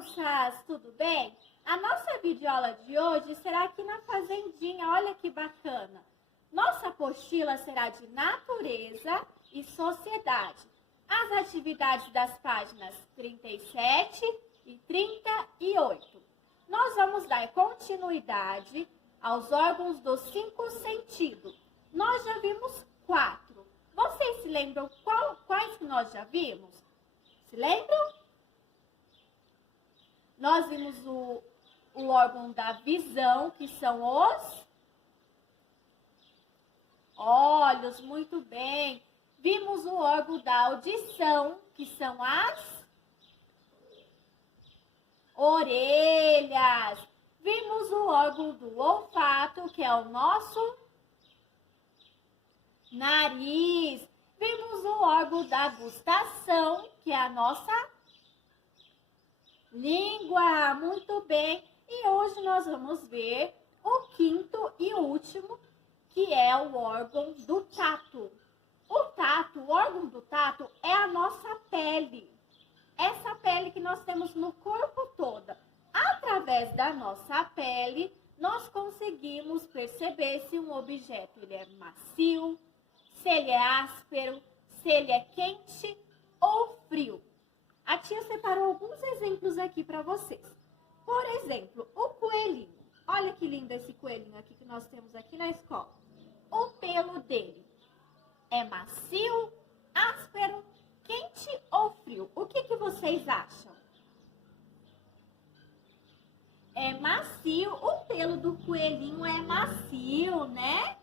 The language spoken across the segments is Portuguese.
crianças, tudo bem? A nossa videoaula de hoje será aqui na Fazendinha, olha que bacana. Nossa apostila será de natureza e sociedade. As atividades das páginas 37 e 38. Nós vamos dar continuidade aos órgãos dos 5 sentidos. Nós já vimos 4. Vocês se lembram quais que nós já vimos? Se lembram? Nós vimos o órgão da visão, que são os olhos, muito bem. Vimos o órgão da audição, que são as orelhas. Vimos o órgão do olfato, que é o nosso nariz. Vimos o órgão da gustação, que é a nossa língua. Muito bem. E hoje nós vamos ver o quinto e último, que é o órgão do tato. O órgão do tato é a nossa pele. Essa pele que nós temos no corpo todo. Através da nossa pele, nós conseguimos perceber se um objeto ele é macio, se ele é áspero, se ele é quente ou frio. A tia separou alguns exemplos aqui para vocês. Por exemplo, o coelhinho. Olha que lindo esse coelhinho aqui que nós temos aqui na escola. O pelo dele é macio, áspero, quente ou frio? O que vocês acham? É macio, o pelo do coelhinho é macio, né?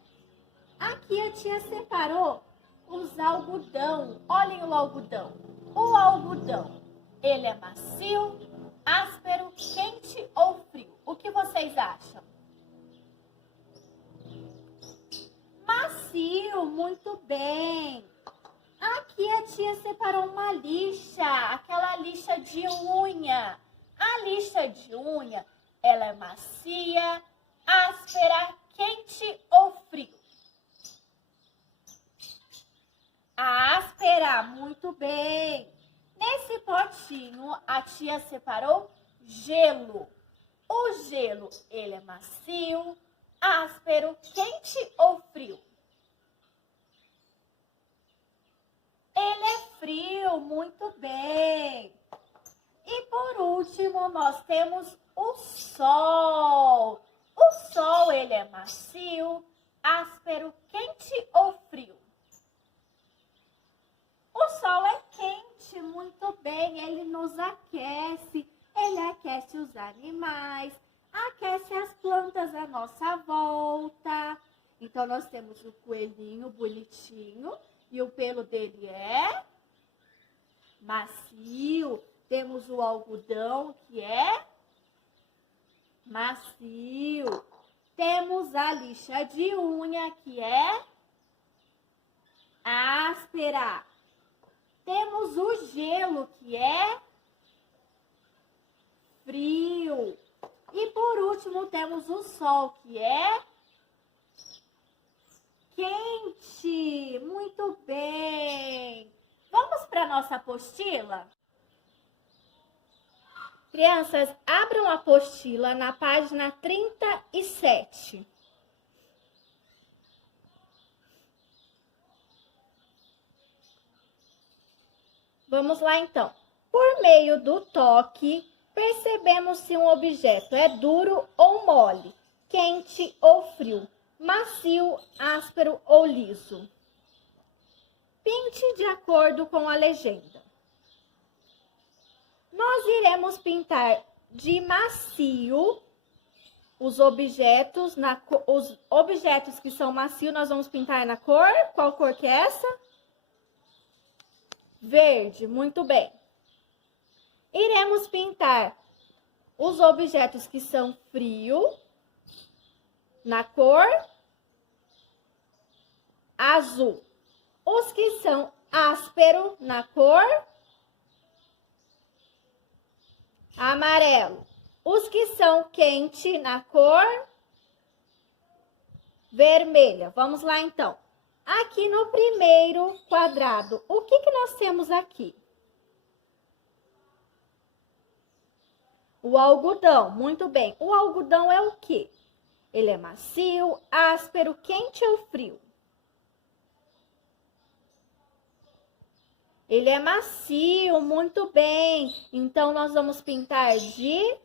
Aqui a tia separou os algodão. Olhem o algodão. O algodão, ele é macio, áspero, quente ou frio? O que vocês acham? Macio, muito bem. Aqui a tia separou uma lixa, aquela lixa de unha. A lixa de unha, ela é macia, áspera, quente ou frio? Áspera, muito bem. Nesse potinho, a tia separou gelo. O gelo, ele é macio, áspero, quente ou frio? Ele é frio, muito bem. E por último, nós temos o sol. O sol, ele é macio, áspero, quente ou frio? O sol é quente, muito bem, ele nos aquece, ele aquece os animais, aquece as plantas à nossa volta. Então, nós temos o coelhinho bonitinho e o pelo dele é macio. Temos o algodão que é macio. Temos a lixa de unha que é áspera. Temos o gelo, que é frio. E por último, temos o sol, que é quente. Muito bem. Vamos para a nossa apostila? Crianças, abram a apostila na página 37. Vamos lá, então. Por meio do toque, percebemos se um objeto é duro ou mole, quente ou frio, macio, áspero ou liso. Pinte de acordo com a legenda. Nós iremos pintar de macio os objetos que são macios, nós vamos pintar na cor. Qual cor que é essa? Verde, muito bem. Iremos pintar os objetos que são frio na cor azul. Os que são áspero na cor amarelo. Os que são quente na cor vermelha. Vamos lá, então. Aqui no primeiro quadrado, o que nós temos aqui? O algodão, muito bem. O algodão é o quê? Ele é macio, áspero, quente ou frio? Ele é macio, muito bem. Então, nós vamos pintar de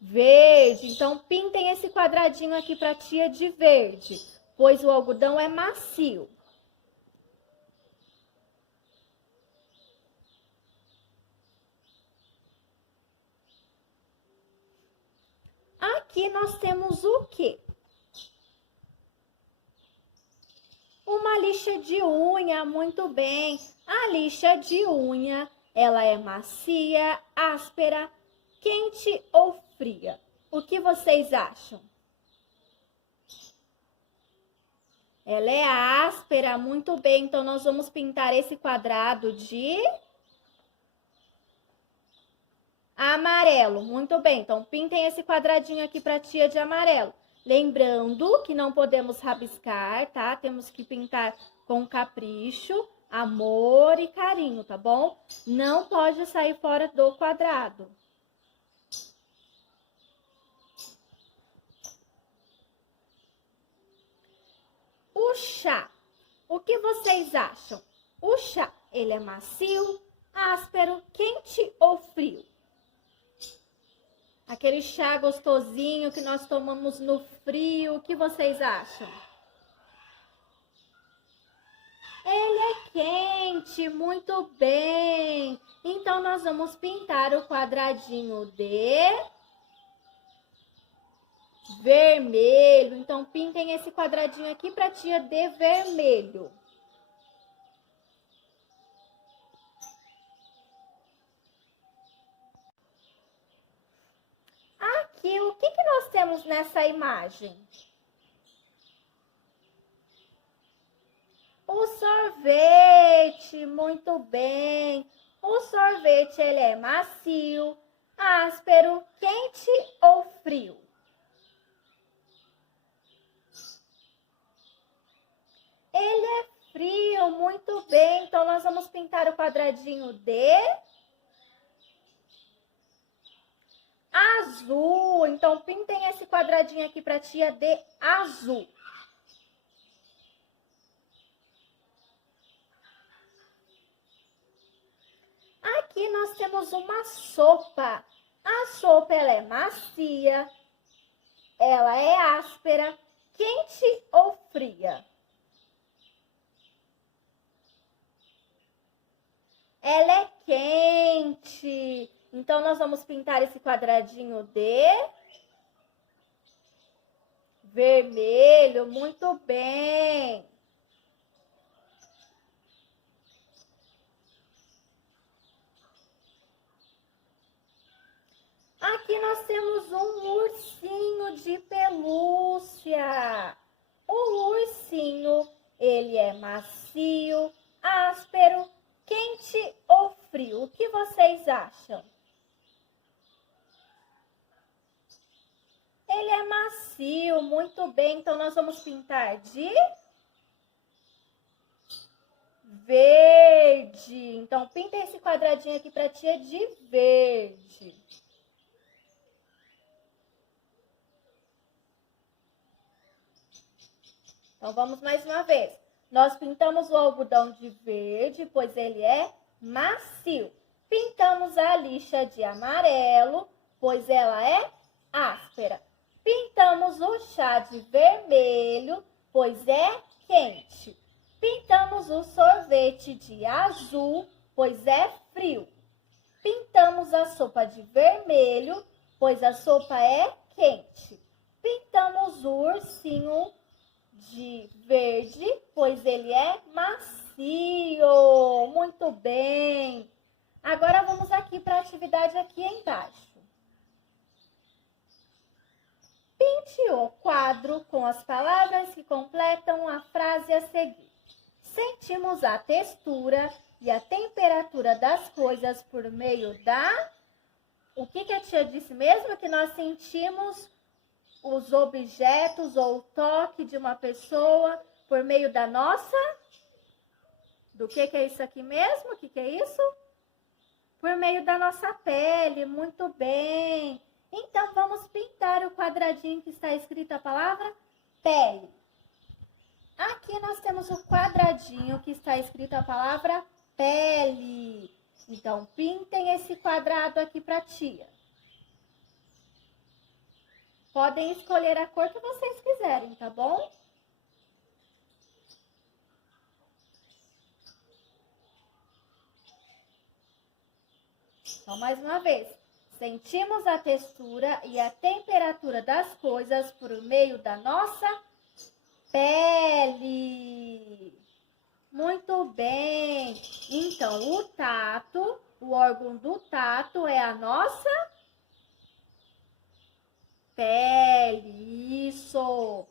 verde. Então, pintem esse quadradinho aqui para a tia de verde, pois o algodão é macio. Aqui nós temos o quê? Uma lixa de unha, muito bem. A lixa de unha, ela é macia, áspera, quente ou fria? O que vocês acham? Ela é áspera, muito bem. Então, nós vamos pintar esse quadrado de amarelo, muito bem. Então, pintem esse quadradinho aqui para a tia de amarelo. Lembrando que não podemos rabiscar, tá? Temos que pintar com capricho, amor e carinho, tá bom? Não pode sair fora do quadrado. O chá, o que vocês acham? O chá, ele é macio, áspero, quente ou frio? Aquele chá gostosinho que nós tomamos no frio, o que vocês acham? Ele é quente, muito bem. Então, nós vamos pintar o quadradinho de vermelho. Então, pintem esse quadradinho aqui para a tia de vermelho. Aqui, o que nós temos nessa imagem? O sorvete, muito bem. O sorvete, ele é macio, áspero, quente ou frio? Ele é frio, muito bem. Então, nós vamos pintar o quadradinho de azul. Então, pintem esse quadradinho aqui para a tia de azul. Aqui nós temos uma sopa. A sopa, ela é macia, ela é áspera, quente ou fria? Ela é quente. Então, nós vamos pintar esse quadradinho de vermelho. Muito bem. Aqui nós temos um ursinho de pelúcia. O ursinho, ele é macio, áspero, quente ou frio? O que vocês acham? Ele é macio, muito bem. Então, nós vamos pintar de verde. Então, pinta esse quadradinho aqui para a tia de verde. Então, vamos mais uma vez. Nós pintamos o algodão de verde, pois ele é macio. Pintamos a lixa de amarelo, pois ela é áspera. Pintamos o chá de vermelho, pois é quente. Pintamos o sorvete de azul, pois é frio. Pintamos a sopa de vermelho, pois a sopa é quente. Pintamos o ursinho de verde, pois ele é macio. Muito bem. Agora vamos aqui para a atividade aqui embaixo. Pinte o quadro com as palavras que completam a frase a seguir. Sentimos a textura e a temperatura das coisas por meio da... O que a tia disse mesmo? Que nós sentimos os objetos ou o toque de uma pessoa por meio da nossa... Do que é isso aqui mesmo? O que é isso? Por meio da nossa pele, muito bem. Então, vamos pintar o quadradinho que está escrito a palavra pele. Aqui nós temos o quadradinho que está escrito a palavra pele. Então, pintem esse quadrado aqui para a tia. Podem escolher a cor que vocês quiserem, tá bom? Então, mais uma vez. Sentimos a textura e a temperatura das coisas por meio da nossa pele. Muito bem. Então, o tato, o órgão do tato é a nossa pele. Isso.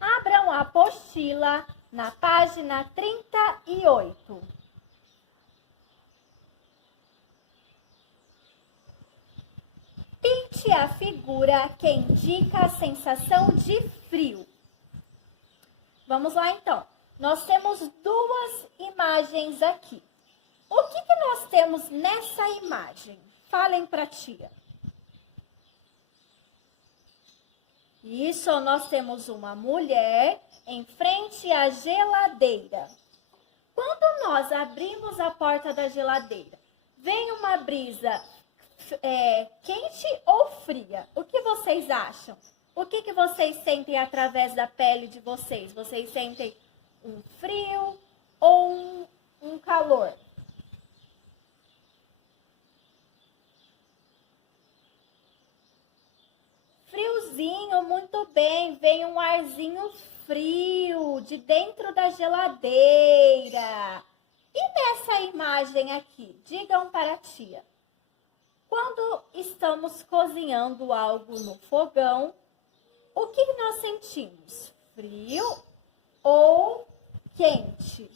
Abram a apostila na página 38. Pinte a figura que indica a sensação de frio. Vamos lá, então. Nós temos duas imagens aqui. O que nós temos nessa imagem? Falem para a tia. Isso, nós temos uma mulher em frente à geladeira. Quando nós abrimos a porta da geladeira, vem uma brisa quente ou fria? O que vocês acham? O que vocês sentem através da pele de vocês? Vocês sentem um frio ou um calor? Friozinho, muito bem. Vem um arzinho frio de dentro da geladeira. E nessa imagem aqui, digam para a tia. Quando estamos cozinhando algo no fogão, o que nós sentimos? Frio ou quente?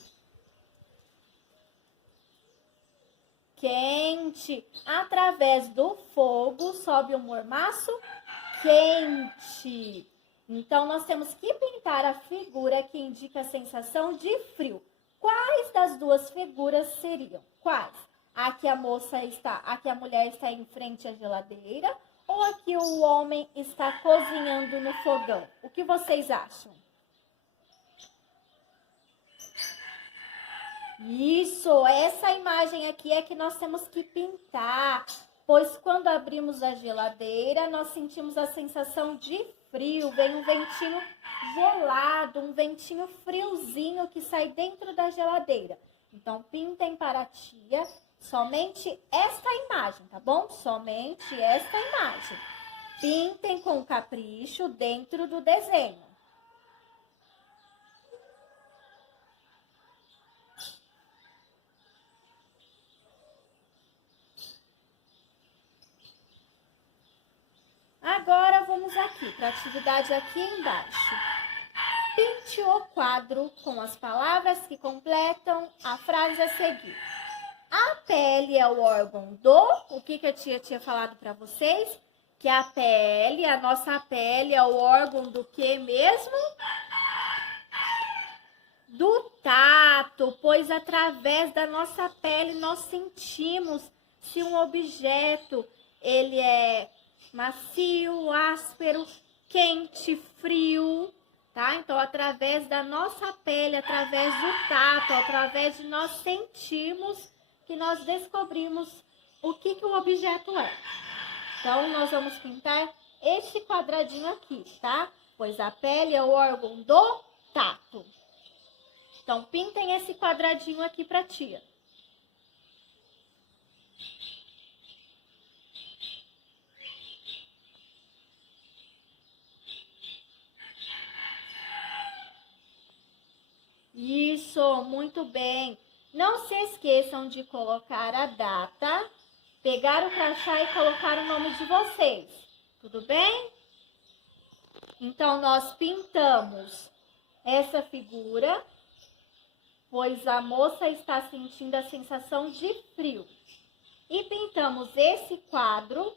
Quente. Através do fogo sobe um mormaço quente. Então, nós temos que pintar a figura que indica a sensação de frio. Quais das duas figuras seriam? Quais? A que a mulher está em frente à geladeira ou a que o homem está cozinhando no fogão? O que vocês acham? Isso, essa imagem aqui é que nós temos que pintar, pois quando abrimos a geladeira, nós sentimos a sensação de frio, vem um ventinho gelado, um ventinho friozinho que sai dentro da geladeira. Então, pintem para a tia somente esta imagem, tá bom? Somente esta imagem. Pintem com capricho dentro do desenho. Agora, vamos aqui para a atividade aqui embaixo. Pinte o quadro com as palavras que completam a frase a seguir. A pele é o órgão do... O que a tia tinha falado para vocês? Que a pele, a nossa pele é o órgão do que mesmo? Do tato, pois através da nossa pele nós sentimos se um objeto ele é macio, áspero, quente, frio, tá? Então, através da nossa pele, através do tato, através de nós sentirmos que nós descobrimos o que o objeto é. Então, nós vamos pintar este quadradinho aqui, tá? Pois a pele é o órgão do tato. Então, pintem esse quadradinho aqui pra tia. Isso, muito bem. Não se esqueçam de colocar a data, pegar o crachá e colocar o nome de vocês. Tudo bem? Então, nós pintamos essa figura, pois a moça está sentindo a sensação de frio. E pintamos esse quadro,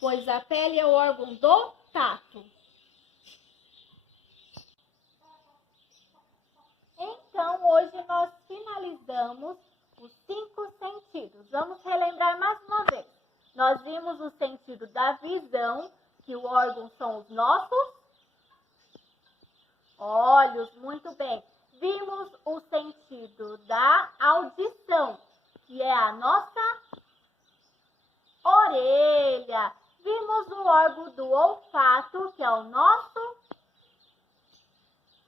pois a pele é o órgão do tato. Então, hoje nós finalizamos da visão, que o órgão são os nossos olhos, muito bem. Vimos o sentido da audição, que é a nossa orelha. Vimos o órgão do olfato, que é o nosso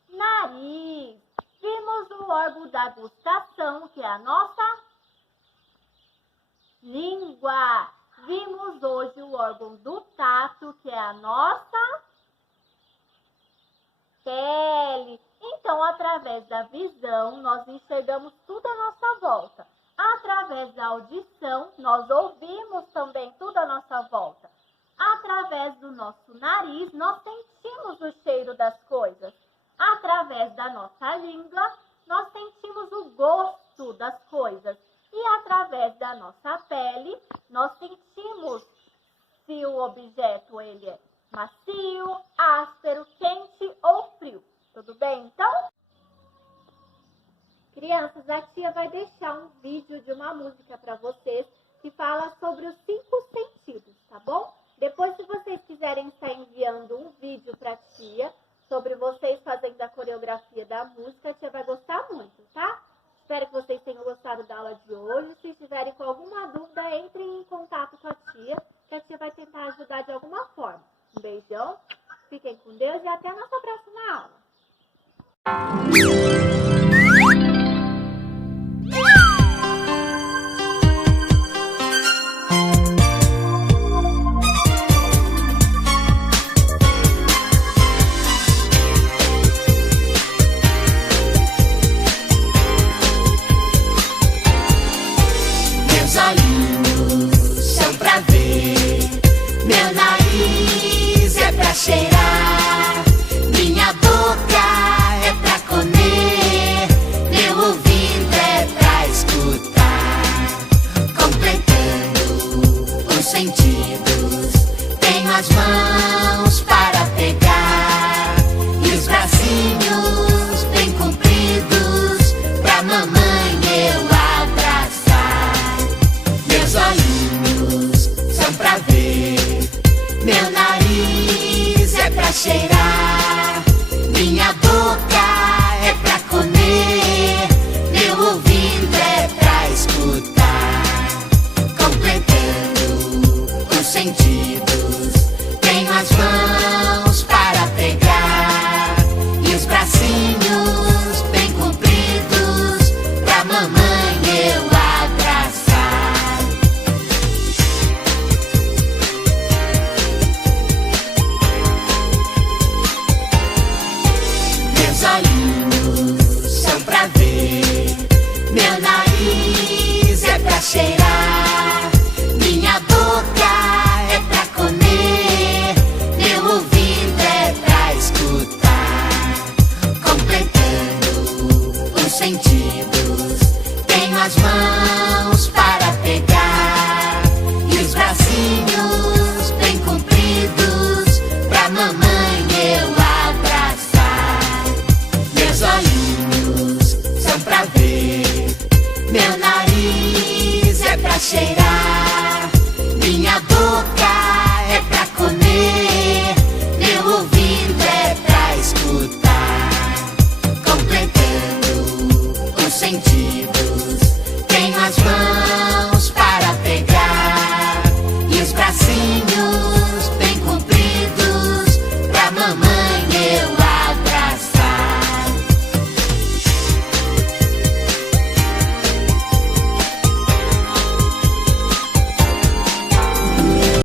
nariz. Vimos o órgão da gustação, que é a nossa língua. Vimos hoje o órgão do tato, que é a nossa pele. Então, através da visão, nós enxergamos tudo à nossa volta. Através da audição, nós ouvimos também tudo à nossa volta. Através do nosso nariz, nós sentimos o cheiro das coisas. Através da nossa língua, nós sentimos o gosto das coisas. E através da nossa pele, nós sentimos se o objeto ele é macio, áspero, quente ou frio. Tudo bem, então? Crianças, a tia vai deixar um vídeo de uma música para vocês que fala sobre os 5 sentidos, tá bom? Depois, se vocês quiserem estar enviando um vídeo para a tia sobre vocês fazendo a coreografia da música, a tia vai gostar muito, tá? Espero que vocês tenham gostado da aula de hoje. Se estiverem com alguma dúvida, entrem em contato com a tia, que a tia vai tentar ajudar de alguma forma. Um beijão, fiquem com Deus e até a nossa próxima aula. Meus olhinhos são pra ver, meu nariz é pra cheirar, minha boca é pra comer, meu ouvido é pra escutar. Completando os sentidos, tenho as mãos para pegar e os bracinhos bem compridos pra mamãe eu abraçar. Meus olhinhos são pra ver, meu nariz é pra cheirar, minha boca é pra comer, meu ouvido é pra escutar. Completando os sentidos, tenho as mãos para pegar e os bracinhos bem compridos pra mamãe eu abraçar. Meus olhinhos são pra ver, meu nariz é pra cheirar, minha boca é pra comer, meu ouvido é pra escutar. Completando os sentidos, tenho as mãos para pegar e os bracinhos bem compridos pra mamãe eu abraçar. Meus olhinhos são pra ver, meu nariz é pra cheirar, minha boca é pra comer, meu ouvido é pra escutar. Completando os sentidos, tenho as mãos para pegar e os bracinhos bem compridos pra mamãe eu